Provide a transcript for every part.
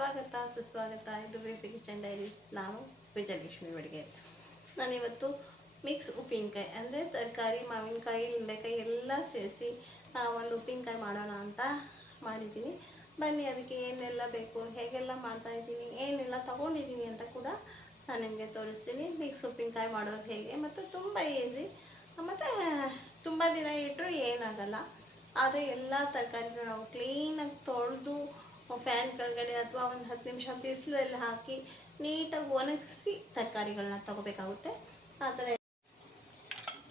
ಸ್ವಾಗತ ಸುಸ್ವಾಗತ. ಇದು ಬೇಸಿ ಕಿಚನ್ ಡೈರೀಸ್. ನಾನು ವಿಜಯಲಕ್ಷ್ಮಿ ಬಡಿಗೆ. ನಾನಿವತ್ತು ಮಿಕ್ಸ್ ಉಪ್ಪಿನಕಾಯಿ ಅಂದರೆ ತರಕಾರಿ, ಮಾವಿನಕಾಯಿ, ನಿಂಬೆಕಾಯಿ ಎಲ್ಲ ಸೇರಿಸಿ ಒಂದು ಉಪ್ಪಿನಕಾಯಿ ಮಾಡೋಣ ಅಂತ ಮಾಡಿದ್ದೀನಿ. ಬನ್ನಿ, ಅದಕ್ಕೆ ಏನೆಲ್ಲ ಬೇಕು, ಹೇಗೆಲ್ಲ ಮಾಡ್ತಾಯಿದ್ದೀನಿ, ಏನೆಲ್ಲ ತೊಗೊಂಡಿದ್ದೀನಿ ಅಂತ ಕೂಡ ನಾನು ನಿಮಗೆ ತೋರಿಸ್ತೀನಿ. ಮಿಕ್ಸ್ ಉಪ್ಪಿನಕಾಯಿ ಮಾಡೋದು ಹೇಗೆ, ಮತ್ತು ತುಂಬ ಈಸಿ, ಮತ್ತು ತುಂಬ ದಿನ ಇಟ್ಟರು ಏನಾಗಲ್ಲ. ಆದರೆ ಎಲ್ಲ ತರಕಾರಿಗಳು ನಾವು ಕ್ಲೀನಾಗಿ ತೊಳೆದು ಫ್ಯಾನ್ ಕೆಳಗಡೆ ಅಥವಾ ಒಂದು 10 ನಿಮಿಷ ಬಿಸಿಲಲ್ಲಿ ಹಾಕಿ ನೀಟಾಗಿ ಒಣಗಿಸಿ ತರಕಾರಿಗಳನ್ನ ತಗೋಬೇಕಾಗುತ್ತೆ. ಆ ಥರ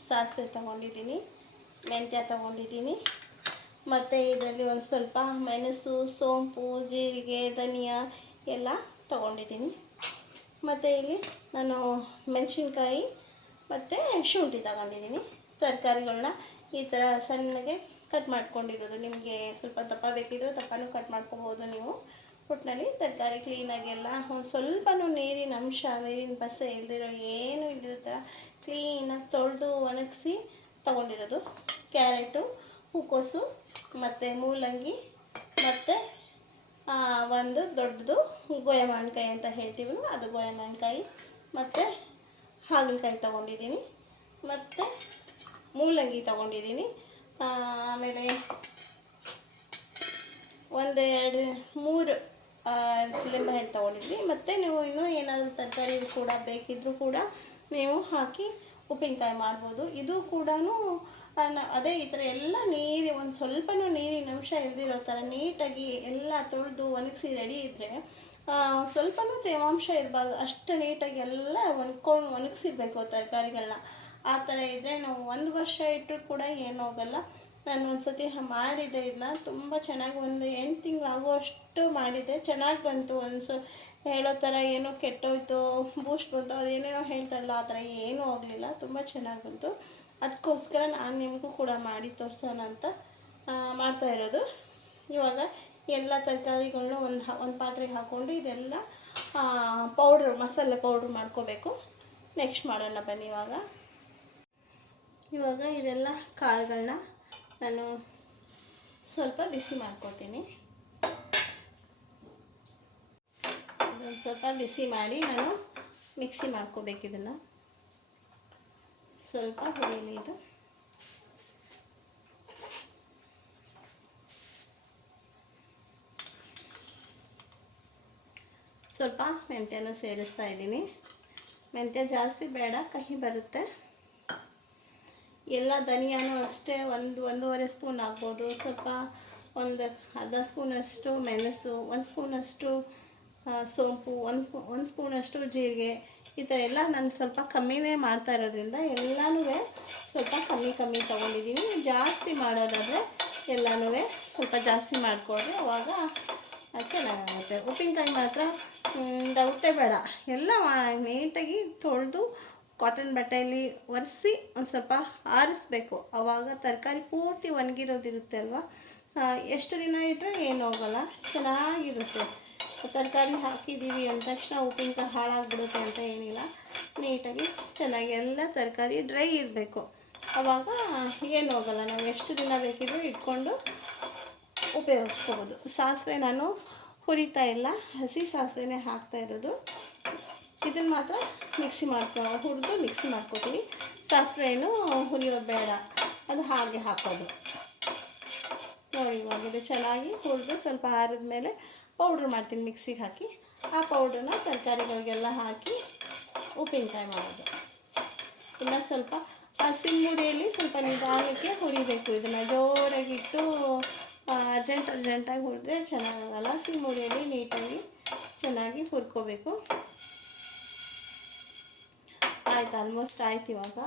ಸಾಸಿವೆ ತೊಗೊಂಡಿದ್ದೀನಿ, ಮೆಂತ್ಯ ತೊಗೊಂಡಿದ್ದೀನಿ, ಮತ್ತು ಇದರಲ್ಲಿ ಒಂದು ಸ್ವಲ್ಪ ಮೆಣಸು, ಸೋಂಪು, ಜೀರಿಗೆ, ಧನಿಯಾ ಎಲ್ಲ ತೊಗೊಂಡಿದ್ದೀನಿ. ಮತ್ತು ಇಲ್ಲಿ ನಾನು ಮೆಣಸಿನ್ಕಾಯಿ ಮತ್ತು ಶುಂಠಿ ತಗೊಂಡಿದ್ದೀನಿ. ತರಕಾರಿಗಳನ್ನ ಈ ಥರ ಸಣ್ಣಗೆ ಕಟ್ ಮಾಡ್ಕೊಂಡಿರೋದು. ನಿಮಗೆ ಸ್ವಲ್ಪ ದಪ್ಪ ಬೇಕಿದ್ರೂ ದಪ್ಪನೂ ಕಟ್ ಮಾಡ್ಕೊಬೋದು ನೀವು. ಒಟ್ಟಿನಲ್ಲಿ ತರಕಾರಿ ಕ್ಲೀನಾಗೆಲ್ಲ ಒಂದು ಸ್ವಲ್ಪನೂ ನೀರಿನ ಅಂಶ, ನೀರಿನ ಬಸೆ ಇಲ್ದಿರೋ, ಏನು ಇಲ್ದಿರೋ ಥರ ಕ್ಲೀನಾಗಿ ತೊಳೆದು ಒಣಗಿಸಿ ತೊಗೊಂಡಿರೋದು. ಕ್ಯಾರೆಟು, ಹೂಕೋಸು ಮತ್ತು ಮೂಲಂಗಿ, ಮತ್ತು ಒಂದು ದೊಡ್ಡದು ಗೋಯಮಾನ್ಕಾಯಿ ಅಂತ ಹೇಳ್ತೀವಿ, ಅದು ಗೋಯಮಾನ್ಕಾಯಿ, ಮತ್ತು ಹಾಗಲಕಾಯಿ ತೊಗೊಂಡಿದ್ದೀನಿ, ಮತ್ತು ಮೂಲಂಗಿ ತೊಗೊಂಡಿದ್ದೀನಿ. ಆಮೇಲೆ 1-2-3 ಲಿಂಬೆಹಣ್ಣು ತೊಗೊಂಡಿದ್ವಿ. ಮತ್ತು ನೀವು ಇನ್ನೂ ಏನಾದರೂ ತರಕಾರಿ ಕೂಡ ಬೇಕಿದ್ದರೂ ಕೂಡ ನೀವು ಹಾಕಿ ಉಪ್ಪಿನಕಾಯಿ ಮಾಡ್ಬೋದು. ಇದು ಕೂಡ ಅದೇ ಈ ಥರ ಎಲ್ಲ ಒಂದು ಸ್ವಲ್ಪನೂ ನೀರಿನ ಅಂಶ ಇಲ್ದಿರೋ ಥರ ನೀಟಾಗಿ ಎಲ್ಲ ತೊಳೆದು ಒಣಗಿಸಿ ರೆಡಿ ಇದ್ದರೆ ಸ್ವಲ್ಪನೂ ತೇವಾಂಶ ಇರಬಾರ್ದು, ಅಷ್ಟು ನೀಟಾಗಿ ಎಲ್ಲ ಒಣಗಿಸಿರ್ಬೇಕು ತರಕಾರಿಗಳನ್ನ. ಆ ಥರ ಇದ್ದರೆ ನಾವು 1 ವರ್ಷ ಇಟ್ಟರು ಕೂಡ ಏನೂ ಹೋಗಲ್ಲ. ನಾನು ಒಂದು ಸತಿ ಮಾಡಿದ್ದೆ, ಇದನ್ನ ತುಂಬ ಚೆನ್ನಾಗಿ ಒಂದು 8 ತಿಂಗಳಾಗುವಷ್ಟು ಮಾಡಿದ್ದೆ. ಚೆನ್ನಾಗಿ ಬಂತು. ಹೇಳೋ ಥರ ಏನೋ ಕೆಟ್ಟೋಯ್ತು, ಬೂಸ್ಟ್ ಬಂತು, ಅದೇನೇನೋ ಹೇಳ್ತಾರಲ್ಲ, ಆ ಥರ ಏನೂ ಹೋಗಲಿಲ್ಲ, ತುಂಬ ಚೆನ್ನಾಗಿ ಬಂತು. ಅದಕ್ಕೋಸ್ಕರ ನಾನು ನಿಮಗೂ ಕೂಡ ಮಾಡಿ ತೋರಿಸೋಣ ಅಂತ ಮಾಡ್ತಾಯಿರೋದು. ಇವಾಗ ಎಲ್ಲ ತರಕಾರಿಗಳನ್ನೂ ಒಂದು ಪಾತ್ರೆಗೆ ಹಾಕ್ಕೊಂಡು ಇದೆಲ್ಲ ಮಸಾಲೆ ಪೌಡ್ರ್ ಮಾಡ್ಕೋಬೇಕು. ನೆಕ್ಸ್ಟ್ ಮಾಡೋಣ ಬನ್ನಿ. ಇವಾಗ ಇದೆಲ್ಲ ಕಾಳುಗಳನ್ನ ನಾನು ಸ್ವಲ್ಪ ಬಿಸಿ ಮಾಡ್ಕೊತೀನಿ. ಇದನ್ನು ಸ್ವಲ್ಪ ಬಿಸಿ ಮಾಡಿ ನಾನು ಮಿಕ್ಸಿ ಮಾಡ್ಕೋಬೇಕು. ಇದನ್ನು ಸ್ವಲ್ಪ ಹುರಿಲಿ. ಇದು ಸ್ವಲ್ಪ ಮೆಂತ್ಯನೂ ಸೇರಿಸ್ತಾ ಇದ್ದೀನಿ. ಮೆಂತ್ಯ ಜಾಸ್ತಿ ಬೇಡ, ಕಹಿ ಬರುತ್ತೆ. ಎಲ್ಲ ಧನಿಯಾನು ಅಷ್ಟೇ 1-1.5 ಸ್ಪೂನ್ ಆಗ್ಬೋದು. ಸ್ವಲ್ಪ ಒಂದು ಅರ್ಧ ಸ್ಪೂನಷ್ಟು ಮೆಣಸು, 1 ಸ್ಪೂನಷ್ಟು ಸೋಂಪು, 1 ಸ್ಪೂನಷ್ಟು ಜೀರಿಗೆ, ಈ ಥರ ಎಲ್ಲ ನಾನು ಸ್ವಲ್ಪ ಕಮ್ಮಿನೇ ಮಾಡ್ತಾ ಇರೋದ್ರಿಂದ ಎಲ್ಲನೂ ಸ್ವಲ್ಪ ಕಮ್ಮಿ ತೊಗೊಂಡಿದ್ದೀನಿ. ಜಾಸ್ತಿ ಮಾಡೋದಾದರೆ ಎಲ್ಲನೂ ಸ್ವಲ್ಪ ಜಾಸ್ತಿ ಮಾಡಿಕೊಡ್ರೆ ಅವಾಗ ಚೆನ್ನಾಗಾಗುತ್ತೆ. ಉಪ್ಪಿನಕಾಯಿ ಮಾತ್ರ ಡೌಟೇ ಬೇಡ, ಎಲ್ಲ ನೀಟಾಗಿ ತೊಳೆದು ಕಾಟನ್ ಬಟ್ಟೆಯಲ್ಲಿ ಒರೆಸಿ ಒಂದು ಸ್ವಲ್ಪ ಆರಿಸ್ಬೇಕು. ಆವಾಗ ತರಕಾರಿ ಪೂರ್ತಿ ಒಣಗಿರೋದಿರುತ್ತೆ ಅಲ್ವಾ, ಎಷ್ಟು ದಿನ ಇಟ್ಟರೆ ಏನು ಹೋಗಲ್ಲ, ಚೆನ್ನಾಗಿರುತ್ತೆ. ತರಕಾರಿ ಹಾಕಿದ್ದೀವಿ ಅಂದ ತಕ್ಷಣ ಉಪ್ಪಿನಕಾಯಿ ಹಾಳಾಗಿಬಿಡುತ್ತೆ ಅಂತ ಏನಿಲ್ಲ. ನೀಟಾಗಿ ಚೆನ್ನಾಗಿ ಎಲ್ಲ ತರಕಾರಿ ಡ್ರೈ ಇರಬೇಕು, ಆವಾಗ ಏನು ಹೋಗಲ್ಲ. ನಾವು ಎಷ್ಟು ದಿನ ಬೇಕಿದ್ರೂ ಇಟ್ಕೊಂಡು ಉಪಯೋಗಿಸ್ಕೋಬೋದು. ಸಾಸಿವೆ ನಾನು ಹುರಿತಾ ಇಲ್ಲ, ಹಸಿ ಸಾಸಿವೆನೇ ಹಾಕ್ತಾ ಇರೋದು. ಇದನ್ನು ಮಾತ್ರ ಹುರಿದು ಮಿಕ್ಸಿ ಮಾಡ್ಕೊತೀವಿ. ಸಾಸಿವೆನೂ ಹುರಿಯೋದು ಬೇಡ, ಅದು ಹಾಗೆ ಹಾಕೋದು. ನೋಡಿ, ಇವಾಗ ಇದು ಚೆನ್ನಾಗಿ ಹುರಿದು ಸ್ವಲ್ಪ ಆರಿದ ಮೇಲೆ ಪೌಡ್ರ್ ಮಾಡ್ತೀನಿ ಮಿಕ್ಸಿಗೆ ಹಾಕಿ. ಆ ಪೌಡ್ರನ್ನ ತರಕಾರಿಗಳಿಗೆಲ್ಲ ಹಾಕಿ ಉಪ್ಪಿನಕಾಯಿ ಮಾಡೋದು. ಇನ್ನು ಸ್ವಲ್ಪ ಸಿಮ್ಮುರಿಯಲ್ಲಿ ಸ್ವಲ್ಪ ನಿಧಾನಕ್ಕೆ ಹುರಿಬೇಕು. ಇದನ್ನು ಜೋರಾಗಿಟ್ಟು ಅರ್ಜೆಂಟಾಗಿ ಹುರಿದ್ರೆ ಚೆನ್ನಾಗಲ್ಲ. ಸಿಮ್ಮುರಿಯಲ್ಲಿ ನೀಟಾಗಿ ಚೆನ್ನಾಗಿ ಹುರ್ಕೋಬೇಕು. ಆಯ್ತು, ಆಲ್ಮೋಸ್ಟ್ ಆಯ್ತು. ಇವಾಗ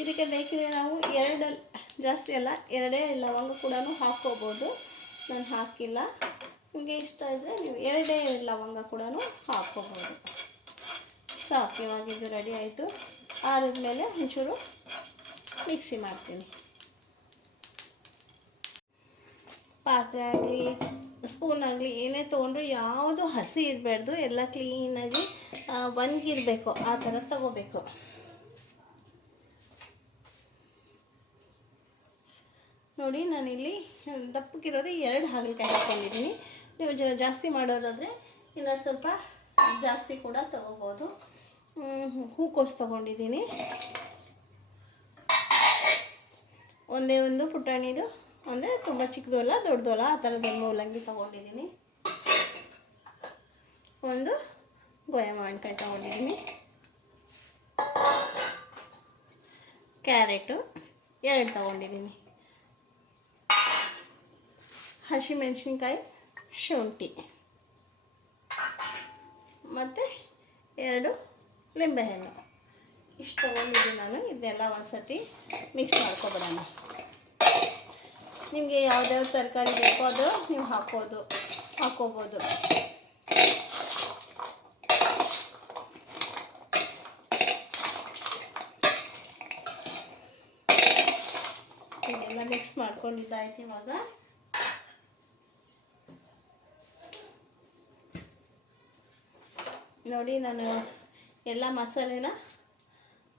ಇದಕ್ಕೆ ಬೇಕಿದ್ರೆ ನಾವು 2 ಜಾಸ್ತಿ ಅಲ್ಲ 2 ಲವಂಗ ಕೂಡ ಹಾಕ್ಕೋಬೋದು. ನಾನು ಹಾಕಿಲ್ಲ. ನಿಮಗೆ ಇಷ್ಟ ಇದ್ದರೆ ನೀವು 2 ಲವಂಗ ಕೂಡ ಹಾಕ್ಕೋಬೋದು. ಸಾಕು. ಇವಾಗ ಇದು ರೆಡಿ ಆಯಿತು. ಆರಿದ ಮೇಲೆ ಒಂಚೂರು ಮಿಕ್ಸಿ ಮಾಡ್ತೀನಿ. ಪಾತ್ರೆ ಆಗಲಿ ಸ್ಪೂನ್ ಆಗಲಿ ಏನೇ ತೊಗೊಂಡ್ರು ಯಾವುದು ಹಸಿ ಇರಬಾರ್ದು, ಎಲ್ಲ ಕ್ಲೀನಾಗಿ ಒಣಗಿರಬೇಕು, ಆ ಥರ ತಗೋಬೇಕು. ನೋಡಿ ನಾನಿಲ್ಲಿ ದಪ್ಪಕ್ಕಿರೋದು 2 ಹಾಗಲಕಾಯಿ ಹಾಕ್ಕೊಂಡಿದ್ದೀನಿ. ನೀವು ಜಾಸ್ತಿ ಮಾಡೋರಾದರೆ ಇನ್ನು ಸ್ವಲ್ಪ ಜಾಸ್ತಿ ಕೂಡ ತೊಗೋಬೋದು. ಹೂಕೋಸು ತೊಗೊಂಡಿದ್ದೀನಿ. ಒಂದೇ ಒಂದು ಪುಟಾಣಿದು, ಅಂದರೆ ತುಂಬ ಚಿಕ್ಕದು ಅಲ್ಲ ದೊಡ್ಡದು ಅಲ್ಲ, ಆ ಥರದ್ದು ಮೂಲಂಗಿ ತೊಗೊಂಡಿದ್ದೀನಿ. ಒಂದು ಗೋಯ ಮಾವಿನಕಾಯಿ ತೊಗೊಂಡಿದ್ದೀನಿ. ಕ್ಯಾರೆಟು 2 ತೊಗೊಂಡಿದ್ದೀನಿ. ಹಸಿಮೆಣಸಿನ್ಕಾಯಿ, ಶುಂಠಿ ಮತ್ತು 2 ಲಿಂಬೆಹಣ್ಣು ಇಷ್ಟು ತೊಗೊಂಡಿದ್ದೀನಿ ನಾನು. ಇದೆಲ್ಲ ಒಂದು ಸತಿ ಮಿಕ್ಸ್ ಮಾಡ್ಕೊಬಿಡೋಣ. ನಿಮಗೆ ಯಾವ್ದಾವ್ದು ತರಕಾರಿ ಬೇಕೋ ಅದು ನೀವು ಹಾಕ್ಕೋಬೋದು. ಇದೆಲ್ಲ ಮಿಕ್ಸ್ ಮಾಡ್ಕೊಂಡಿದ್ದಾಯ್ತು. ಇವಾಗ ನೋಡಿ ನಾನು ಎಲ್ಲ ಮಸಾಲೆನ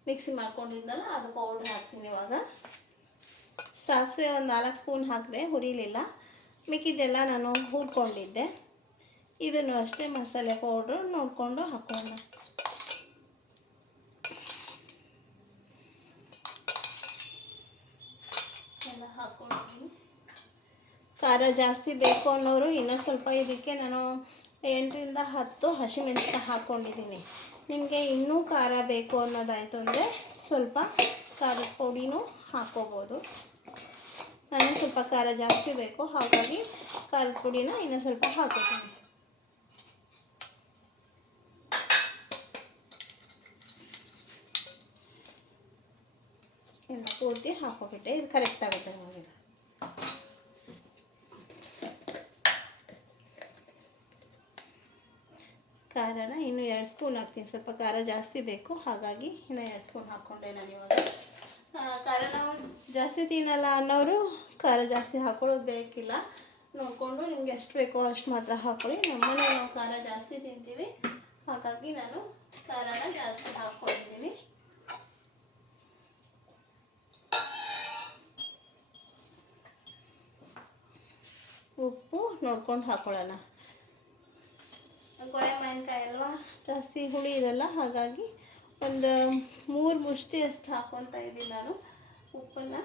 ಮಿಕ್ಸಿ ಮಾಡ್ಕೊಂಡಿದ್ದಲ್ಲ ಅದು ಪೌಡ್ರ್ ಹಾಕ್ತೀನಿ. ಇವಾಗ ಸಾಸಿವೆ ಒಂದು 4 ಸ್ಪೂನ್ ಹಾಕಿದೆ, ಹುರಿಲಿಲ್ಲ. ಮಿಕ್ಕಿದ್ದೆಲ್ಲ ನಾನು ಹುರ್ಕೊಂಡಿದ್ದೆ. ಇದನ್ನು ಅಷ್ಟೇ ಮಸಾಲೆ ಪೌಡ್ರು ನೋಡಿಕೊಂಡು ಹಾಕೋಣ. ಎಲ್ಲ ಹಾಕ್ಕೊಂಡಿದ್ದೀನಿ. ಖಾರ ಜಾಸ್ತಿ ಬೇಕು ಅನ್ನೋರು ಇನ್ನೂ ಸ್ವಲ್ಪ ಇದಕ್ಕೆ ನಾನು 8ರಿಂದ 10 ಹಸಿಮೆಣಸಿನಕಾಯಿ ಹಾಕ್ಕೊಂಡಿದ್ದೀನಿ. ನಿಮಗೆ ಇನ್ನೂ ಖಾರ ಬೇಕು ಅನ್ನೋದಾಯಿತು ಅಂದರೆ ಸ್ವಲ್ಪ ಖಾರದ ಪುಡಿನೂ ಹಾಕ್ಕೋಬೋದು. ನನಗೆ ಸ್ವಲ್ಪ ಖಾರ ಜಾಸ್ತಿ ಬೇಕು, ಹಾಗಾಗಿ ಖಾರದ ಪುಡಿನ ಇನ್ನೂ ಸ್ವಲ್ಪ ಹಾಕ್ಕೋತೀನಿ. ಎಲ್ಲ ಪೂರ್ತಿ ಹಾಕ್ಕೊಬಿಟ್ಟೆ. ಇದು ಕರೆಕ್ಟ್ ಆಗುತ್ತೆ ನೋಡಿ. ಖಾರನ ಇನ್ನೂ 2 ಸ್ಪೂನ್ ಹಾಕ್ತೀನಿ. ಸ್ವಲ್ಪ ಖಾರ ಜಾಸ್ತಿ ಬೇಕು, ಹಾಗಾಗಿ ಇನ್ನೂ 2 ಸ್ಪೂನ್ ಹಾಕ್ಕೊಂಡೆ ನಾನು. ಇವಾಗ ಖಾರ ನಾವು ಜಾಸ್ತಿ ತಿನ್ನಲ್ಲ ಅನ್ನೋರು ಖಾರ ಜಾಸ್ತಿ ಹಾಕೊಳ್ಳೋದು ಬೇಕಿಲ್ಲ. ನೋಡಿಕೊಂಡು ನಿಮ್ಗೆ ಎಷ್ಟು ಬೇಕೋ ಅಷ್ಟು ಮಾತ್ರ ಹಾಕ್ಕೊಳ್ಳಿ. ನಮ್ಮನೆ ನಾವು ಖಾರ ಜಾಸ್ತಿ ತಿಂತೀವಿ, ಹಾಗಾಗಿ ನಾನು ಖಾರನ ಜಾಸ್ತಿ ಹಾಕ್ಕೊಂಡಿದ್ದೀನಿ. ಉಪ್ಪು ನೋಡ್ಕೊಂಡು ಹಾಕ್ಕೊಳ್ಳೋಣ. ಗೋಯ ಮಾವಿನಕಾಯಿ ಅಲ್ವಾ, ಜಾಸ್ತಿ ಹುಳಿ ಇರಲ್ಲ, ಹಾಗಾಗಿ ಒಂದು 3 ಮುಷ್ಟಿ ಅಷ್ಟು ಹಾಕ್ಕೊತಾ ಇದ್ದೀನಿ ನಾನು ಉಪ್ಪನ್ನು.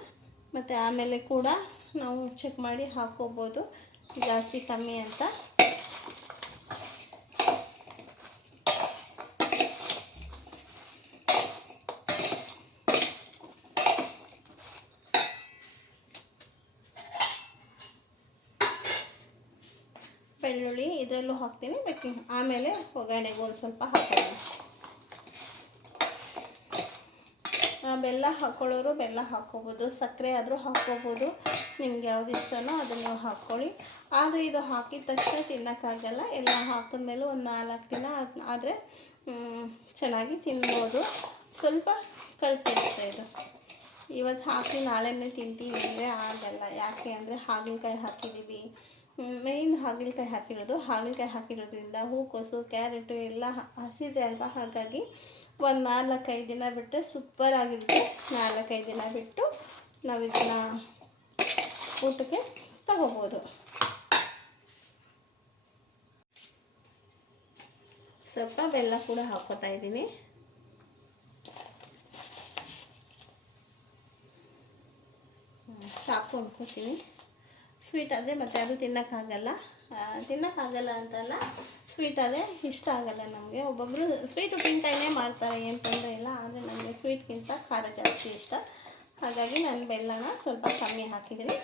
ಮತ್ತು ಆಮೇಲೆ ಕೂಡ ನಾವು ಚೆಕ್ ಮಾಡಿ ಹಾಕ್ಕೋಬೋದು ಜಾಸ್ತಿ ಕಮ್ಮಿ ಅಂತ. ಬೆಳ್ಳುಳ್ಳಿ ಇದರಲ್ಲೂ ಹಾಕ್ತೀನಿ, ಬೇಕಿಂಗ್ ಆಮೇಲೆ ಒಗ್ಗರಣೆಗೆ ಒಂದು ಸ್ವಲ್ಪ ಹಾಕೋಣ. ಬೆಲ್ಲ ಹಾಕ್ಕೊಳ್ಳೋರು ಬೆಲ್ಲ ಹಾಕ್ಕೋಬೋದು, ಸಕ್ಕರೆ ಆದರೂ ಹಾಕ್ಕೋಬೋದು. ನಿಮ್ಗೆ ಯಾವ್ದು ಇಷ್ಟನೋ ಅದನ್ನು ನೀವು ಹಾಕ್ಕೊಳ್ಳಿ. ಆದರೆ ಇದು ಹಾಕಿದ ತಕ್ಷಣ ತಿನ್ನೋಕ್ಕಾಗಲ್ಲ. ಎಲ್ಲ ಹಾಕಿದ್ಮೇಲೆ ಒಂದು 4 ದಿನ ಆದರೆ ಚೆನ್ನಾಗಿ ತಿನ್ಬೋದು. ಸ್ವಲ್ಪ ಕಳ್ತಿರುತ್ತೆ ಇದು. ಇವತ್ತು ಹಾಕಿ ನಾಳೆನೇ ತಿಂತೀವಿ ಅಂದರೆ ಆಗಲ್ಲ. ಯಾಕೆ ಅಂದರೆ ಹಾಗಲಕಾಯಿ ಹಾಕಿದ್ದೀವಿ, ಮೇಯ್ನ್ ಹಾಗಲಕಾಯಿ ಹಾಕಿರೋದ್ರಿಂದ ಹೂಕೋಸು ಕ್ಯಾರೆಟು ಎಲ್ಲ ಹಸಿದೆ ಅಲ್ವಾ, ಹಾಗಾಗಿ ಒಂದು 4-5 ದಿನ ಬಿಟ್ಟರೆ ಸೂಪರ್ ಆಗಿರುತ್ತೆ. 4-5 ದಿನ ಬಿಟ್ಟು ನಾವು ಇದನ್ನು ಊಟಕ್ಕೆ ತಗೋಬೋದು. ಸ್ವಲ್ಪ ಬೆಲ್ಲ ಕೂಡ ಹಾಕ್ಕೋತಾ ಇದ್ದೀನಿ. ಸಾಕು ಅನ್ಕೋತೀನಿ. ಸ್ವೀಟ್ ಆದರೆ ಮತ್ತು ಅದು ತಿನ್ನೋಕ್ಕಾಗಲ್ಲ ಅಂತಲ್ಲ, ಸ್ವೀಟ್ ಆದರೆ ಇಷ್ಟ ಆಗಲ್ಲ ನಮಗೆ. ಒಬ್ಬೊಬ್ಬರು ಸ್ವೀಟ್ ಉಪ್ಪಿನಕಾಯಿನೇ ಮಾಡ್ತಾರೆ, ಏನು ತೊಂದರೆ ಇಲ್ಲ. ಆದರೆ ನನಗೆ ಸ್ವೀಟ್ಗಿಂತ ಖಾರ ಜಾಸ್ತಿ ಇಷ್ಟ, ಹಾಗಾಗಿ ನಾನು ಬೆಲ್ಲನ ಸ್ವಲ್ಪ ಕಮ್ಮಿ ಹಾಕಿದ್ದೀನಿ.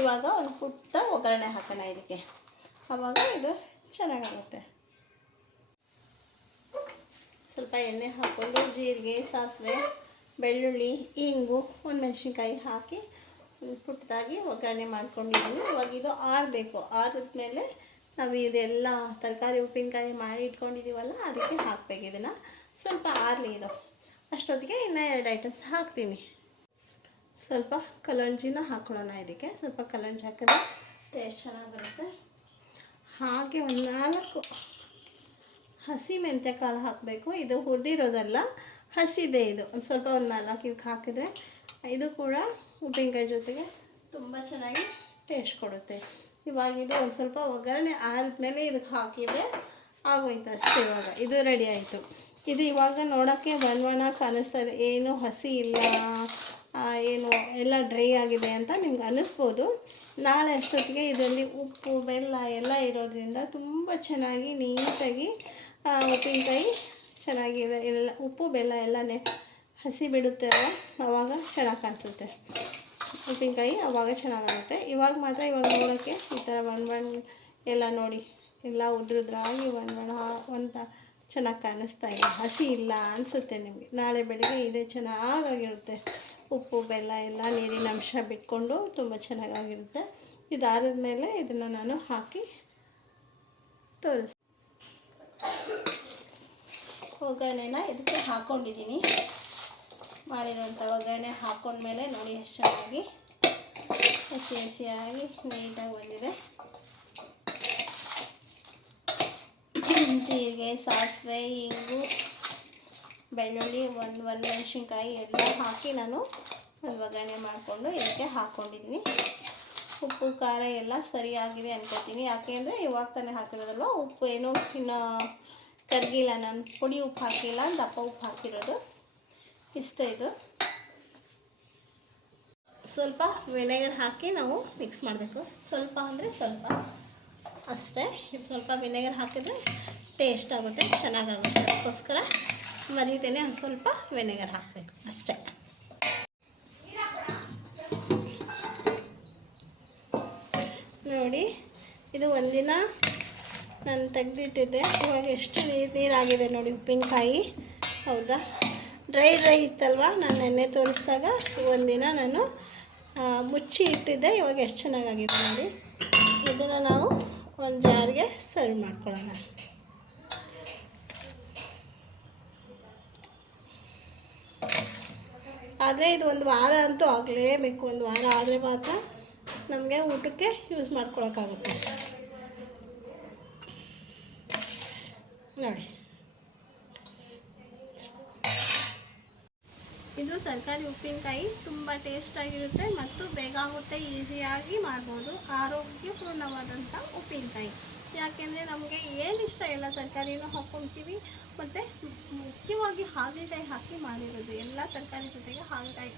ಇವಾಗ ಒಂದು ಪುಟ್ಟ ಒಗ್ಗರಣೆ ಹಾಕೋಣ ಇದಕ್ಕೆ, ಆವಾಗ ಇದು ಚೆನ್ನಾಗಾಗುತ್ತೆ. ಸ್ವಲ್ಪ ಎಣ್ಣೆ ಹಾಕ್ಕೊಂಡು ಜೀರಿಗೆ, ಸಾಸಿವೆ, ಬೆಳ್ಳುಳ್ಳಿ, ಇಂಗು, ಮೆಣಸಿನ್ಕಾಯಿ ಹಾಕಿ ಪುಟ್ಟದಾಗಿ ಒಗ್ಗರಣೆ ಮಾಡ್ಕೊಂಡಿದ್ದೀನಿ. ಇವಾಗ ಇದು ಆರಬೇಕು. ಆರಿದ್ಮೇಲೆ ನಾವು ಇದೆಲ್ಲ ತರಕಾರಿ ಉಪ್ಪಿನಕಾಯಿ ಮಾಡಿ ಇಟ್ಕೊಂಡಿದ್ದೀವಲ್ಲ ಅದಕ್ಕೆ ಹಾಕಬೇಕು. ಇದನ್ನು ಸ್ವಲ್ಪ ಆರಲಿ ಇದು. ಅಷ್ಟೊತ್ತಿಗೆ ಇನ್ನೂ 2 ಐಟಮ್ಸ್ ಹಾಕ್ತೀನಿ. ಸ್ವಲ್ಪ ಕಲ್ಲಂಜಿನ ಹಾಕ್ಕೊಳ್ಳೋಣ ಇದಕ್ಕೆ. ಸ್ವಲ್ಪ ಕಲ್ಲಂಜಿ ಹಾಕಿದ್ರೆ ಟೇಸ್ಟ್ ಚೆನ್ನಾಗಿ ಬರುತ್ತೆ. ಹಾಗೆ ಒಂದು 4 ಹಸಿ ಮೆಂತ್ಯ ಕಾಳು ಹಾಕಬೇಕು. ಇದು ಹುರಿದಿರೋದಲ್ಲ, ಹಸಿದೆ ಇದು. ಒಂದು ಸ್ವಲ್ಪ ಒಂದು 4 ಇದಕ್ಕೆ ಹಾಕಿದರೆ ಇದು ಕೂಡ ಉಪ್ಪಿನಕಾಯಿ ಜೊತೆಗೆ ತುಂಬ ಚೆನ್ನಾಗಿ ಟೇಸ್ಟ್ ಕೊಡುತ್ತೆ. ಇವಾಗ ಇದು ಒಂದು ಸ್ವಲ್ಪ ಒಗ್ಗರಣೆ ಆದಮೇಲೆ ಇದಕ್ಕೆ ಹಾಕಿದರೆ ಆಗೋಯ್ತು ಅಷ್ಟೇ. ಇವಾಗ ಇದು ರೆಡಿ ಆಯಿತು. ಇದು ಇವಾಗ ನೋಡೋಕ್ಕೆ ಬಣ್ಣ ಕಾಣಿಸ್ತಾ ಇದೆ, ಏನು ಹಸಿ ಇಲ್ಲ, ಏನು ಎಲ್ಲ ಡ್ರೈ ಆಗಿದೆ ಅಂತ ನಿಮ್ಗೆ ಅನ್ನಿಸ್ಬೋದು. ನಾಳೆ ಅಷ್ಟೊತ್ತಿಗೆ ಇದರಲ್ಲಿ ಉಪ್ಪು ಬೆಲ್ಲ ಎಲ್ಲ ಇರೋದ್ರಿಂದ ತುಂಬ ಚೆನ್ನಾಗಿ ನೀಟಾಗಿ ಉಪ್ಪಿನಕಾಯಿ ಚೆನ್ನಾಗಿದೆ. ಎಲ್ಲ ಉಪ್ಪು ಬೆಲ್ಲ ಎಲ್ಲ ಹಸಿ ಬಿಡುತ್ತೆ ಆವಾಗ ಚೆನ್ನಾಗಿ ಕಾಣಿಸುತ್ತೆ ಉಪ್ಪಿನಕಾಯಿ, ಆವಾಗ ಚೆನ್ನಾಗಾಗುತ್ತೆ. ಇವಾಗ ಮಾತ್ರ ಇವಾಗ ನೋಡೋಕ್ಕೆ ಈ ಥರ ಬಣ್ಣ ಎಲ್ಲ ನೋಡಿ ಎಲ್ಲ ಉದ್ರುದ್ರಾಗಿ ಬಣ್ಣ ಅಂತ ಚೆನ್ನಾಗಿ ಕಾಣಿಸ್ತಾ ಇದೆ. ಹಸಿ ಇಲ್ಲ ಅನಿಸುತ್ತೆ ನಿಮಗೆ. ನಾಳೆ ಬೆಳಗ್ಗೆ ಇದೇ ಚೆನ್ನಾಗಾಗಿರುತ್ತೆ. ಉಪ್ಪು ಬೆಲ್ಲ ಎಲ್ಲ ನೀರಿನ ಅಂಶ ಬಿಟ್ಕೊಂಡು ತುಂಬ ಚೆನ್ನಾಗಾಗಿರುತ್ತೆ. ಇದಾದ ಮೇಲೆ ಇದನ್ನು ನಾನು ಹಾಕಿ ತೋರಿಸ್ತೀನಿ. ಒಗ್ಗರಣೆನ ಇದಕ್ಕೆ ಹಾಕ್ಕೊಂಡಿದ್ದೀನಿ. ಮಾಡಿರೋಂಥ ಒಗ್ಗರಣೆ ಹಾಕ್ಕೊಂಡ್ಮೇಲೆ ನೋಡಿ ಎಷ್ಟು ಚೆನ್ನಾಗಿ ಹಸಿ ಹಸಿಯಾಗಿ ನೀಟಾಗಿ ಬಂದಿದೆ. ಜೀರಿಗೆ, ಸಾಸಿವೆ, ಇಂಗು, ಬೆಳ್ಳುಳ್ಳಿ, ಒಂದು ಮೆಣಸಿನ್ಕಾಯಿ ಎಲ್ಲ ಹಾಕಿ ನಾನು ಒಂದು ಒಗ್ಗರಣೆ ಮಾಡಿಕೊಂಡು ಇದಕ್ಕೆ ಹಾಕ್ಕೊಂಡಿದ್ದೀನಿ. ಉಪ್ಪು ಖಾರ ಎಲ್ಲ ಸರಿಯಾಗಿದೆ ಅನ್ಕೋತೀನಿ. ಯಾಕೆಂದರೆ ಇವಾಗ ತಾನೇ ಹಾಕಿರೋದಲ್ವ, ಉಪ್ಪು ಏನೋ ಇನ್ನು ಕರಗಿಲ್ಲ. ನಾನು ಪುಡಿ ಉಪ್ಪು ಹಾಕಿಲ್ಲ, ದಪ್ಪ ಉಪ್ಪು ಹಾಕಿರೋದು ಇಷ್ಟ. ಇದು ಸ್ವಲ್ಪ ವಿನೆಗರ್ ಹಾಕಿ ನಾವು ಮಿಕ್ಸ್ ಮಾಡಬೇಕು. ಸ್ವಲ್ಪ ಅಂದರೆ ಸ್ವಲ್ಪ ಅಷ್ಟೇ. ಇದು ಸ್ವಲ್ಪ ವಿನೆಗರ್ ಹಾಕಿದರೆ ಟೇಸ್ಟ್ ಆಗುತ್ತೆ, ಚೆನ್ನಾಗಾಗುತ್ತೆ. ಅದಕ್ಕೋಸ್ಕರ ಮರೀತೇನೆ ಒಂದು ಸ್ವಲ್ಪ ವಿನೆಗರ್ ಹಾಕಬೇಕು ಅಷ್ಟೇ. ನೋಡಿ, ಇದು ಒಂದಿನ ನಾನು ತೆಗೆದಿಟ್ಟಿದ್ದೆ. ಇವಾಗ ಎಷ್ಟು ನೀರಾಗಿದೆ ನೋಡಿ ಉಪ್ಪಿನಕಾಯಿ. ಹೌದಾ, ಡ್ರೈ ಇತ್ತಲ್ವ, ನಾನು ನೆನ್ನೆ ತೋರಿಸಿದಾಗ ಒಂದಿನ ನಾನು ಮುಚ್ಚಿ ಇಟ್ಟಿದ್ದೆ. ಇವಾಗ ಎಷ್ಟು ಚೆನ್ನಾಗಾಗಿದೆ ನೋಡಿ. ಇದನ್ನು ನಾವು ಒಂದು ಜಾರ್ಗೆ ಸರ್ವ್ ಮಾಡ್ಕೊಳ್ಳೋಣ. ಆದರೆ ಇದು ಒಂದು ವಾರ ಅಂತೂ ಆಗಲೇಬೇಕು. ಒಂದು ವಾರ ಆದರೆ ಮಾತ್ರ ನಮಗೆ ಊಟಕ್ಕೆ ಯೂಸ್ ಮಾಡ್ಕೊಳಕ್ಕಾಗುತ್ತೆ ನೋಡಿ. ಇದು ತರಕಾರಿ ಉಪ್ಪಿನಕಾಯಿ ತುಂಬ ಟೇಸ್ಟಾಗಿರುತ್ತೆ ಮತ್ತು ಬೇಗ ಆಗುತ್ತೆ, ಈಸಿಯಾಗಿ ಮಾಡ್ಬೋದು. ಆರೋಗ್ಯಪೂರ್ಣವಾದಂಥ ಉಪ್ಪಿನಕಾಯಿ. ಯಾಕೆಂದರೆ ನಮಗೆ ಏನು ಇಷ್ಟ ಎಲ್ಲ ತರಕಾರಿನೂ ಹಾಕ್ಕೊಳ್ತೀವಿ. ಮತ್ತು ಮುಖ್ಯವಾಗಿ ಹಾಗಲಕಾಯಿ ಹಾಕಿ ಮಾಡಿರೋದು. ಎಲ್ಲ ತರಕಾರಿ ಜೊತೆಗೆ ಹಾಗಲಕಾಯಿ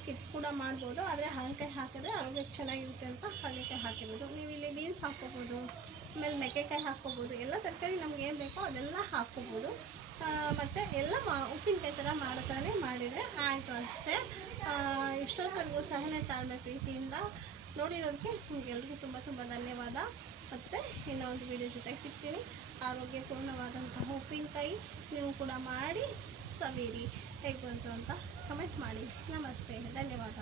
ಸ್ಕಿಪ್ ಕೂಡ ಮಾಡ್ಬೋದು. ಆದರೆ ಹಾಗಲಕಾಯಿ ಹಾಕಿದ್ರೆ ಆರೋಗ್ಯಕ್ಕೆ ಚೆನ್ನಾಗಿರುತ್ತೆ ಅಂತ ಹಾಗಲಕಾಯಿ ಹಾಕಿರೋದು. ನೀವು ಇಲ್ಲಿ ಬೀನ್ಸ್ ಹಾಕ್ಕೋಬೋದು, ಆಮೇಲೆ ಮೆಕ್ಕೆಕಾಯಿ ಹಾಕ್ಕೋಬೋದು. ಎಲ್ಲ ತರಕಾರಿ ನಮ್ಗೆ ಏನು ಬೇಕೋ ಅದೆಲ್ಲ ಹಾಕ್ಕೋಬೋದು. ಮತ್ತು ಎಲ್ಲ ಉಪ್ಪಿನಕಾಯಿ ಥರ ಮಾಡೋ ಥರನೇ ಮಾಡಿದರೆ ಆಯಿತು ಅಷ್ಟೇ. ಇಷ್ಟೊತ್ತವರೆಗೂ ಸಹನೆ ತಾಳ್ಮೆ ಪ್ರೀತಿಯಿಂದ ನೋಡಿರೋದಕ್ಕೆ ನಿಮಗೆಲ್ರಿಗೂ ತುಂಬ ತುಂಬ ಧನ್ಯವಾದ. ಮತ್ತು ಇನ್ನೊಂದು ವಿಡಿಯೋ ಜೊತೆಗೆ ಸಿಗ್ತೀನಿ. ಆರೋಗ್ಯಪೂರ್ಣವಾದಂತಹ ಉಪ್ಪಿನಕಾಯಿ ನೀವು ಕೂಡ ಮಾಡಿ ಸವಿರಿ. ಹೇಗೆ ಬಂತು ಅಂತ ಕಮೆಂಟ್ ಮಾಡಿ. ನಮಸ್ತೆ, ಧನ್ಯವಾದ.